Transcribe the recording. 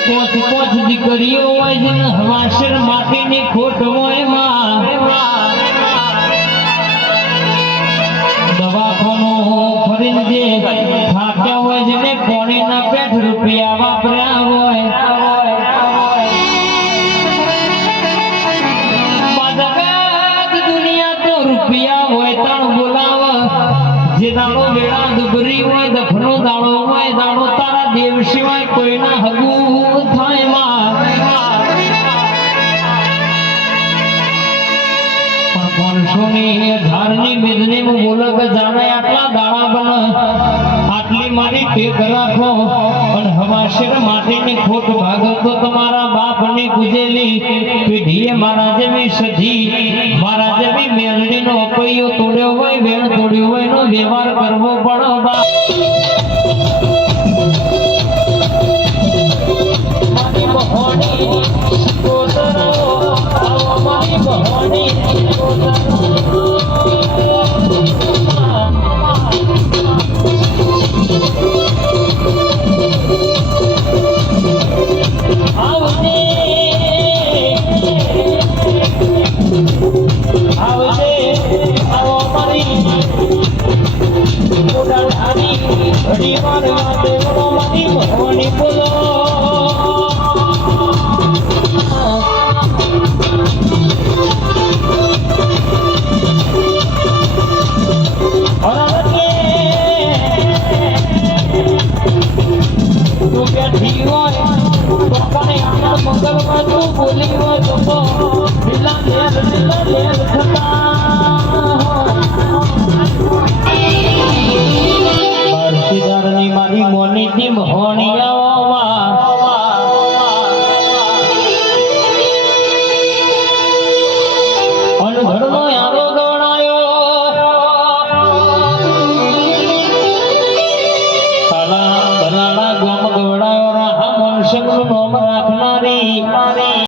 પોચ પોચ દીકરીઓ હોય છે ને હવાસર માટીની ખોટ હોય માં દવાખાનું ફરીને જે થાક્યા હોય છે ને પોણીના પેઠ રૂપિયા વાપર્યા હોય દુનિયા તો રૂપિયા હોય તાણ બોલાવ જે દાડો વેળા દુબરી હોય દફનો દાડો હોય દાડો તારા દેવ સિવાય કોઈના હગું થાય માં પણ 500ની મેદની મુલક જાણે આટલા દાડા બન આટલી મારી ટેક રાખો અને હવાશેર માટેની ખોટ ભાગતો તમારા બાપની ગુજેલી પેઢીએ મારા જેવી સધી મારા જેવી મેલડીનો અપૈયો તોડ્યો હોય વેણ તોડ્યો હોય નો વ્યવહાર કરવો પડો બા મારી બહોણી કોતરો આવો મારી બહોણી કોતરો મારી મોની મોહણિયાઓમાં ઘરનો આરો ગણાયો ભલાડા ગોમ ગવડાયો રાહા મનસંગનું નામ રાખનારી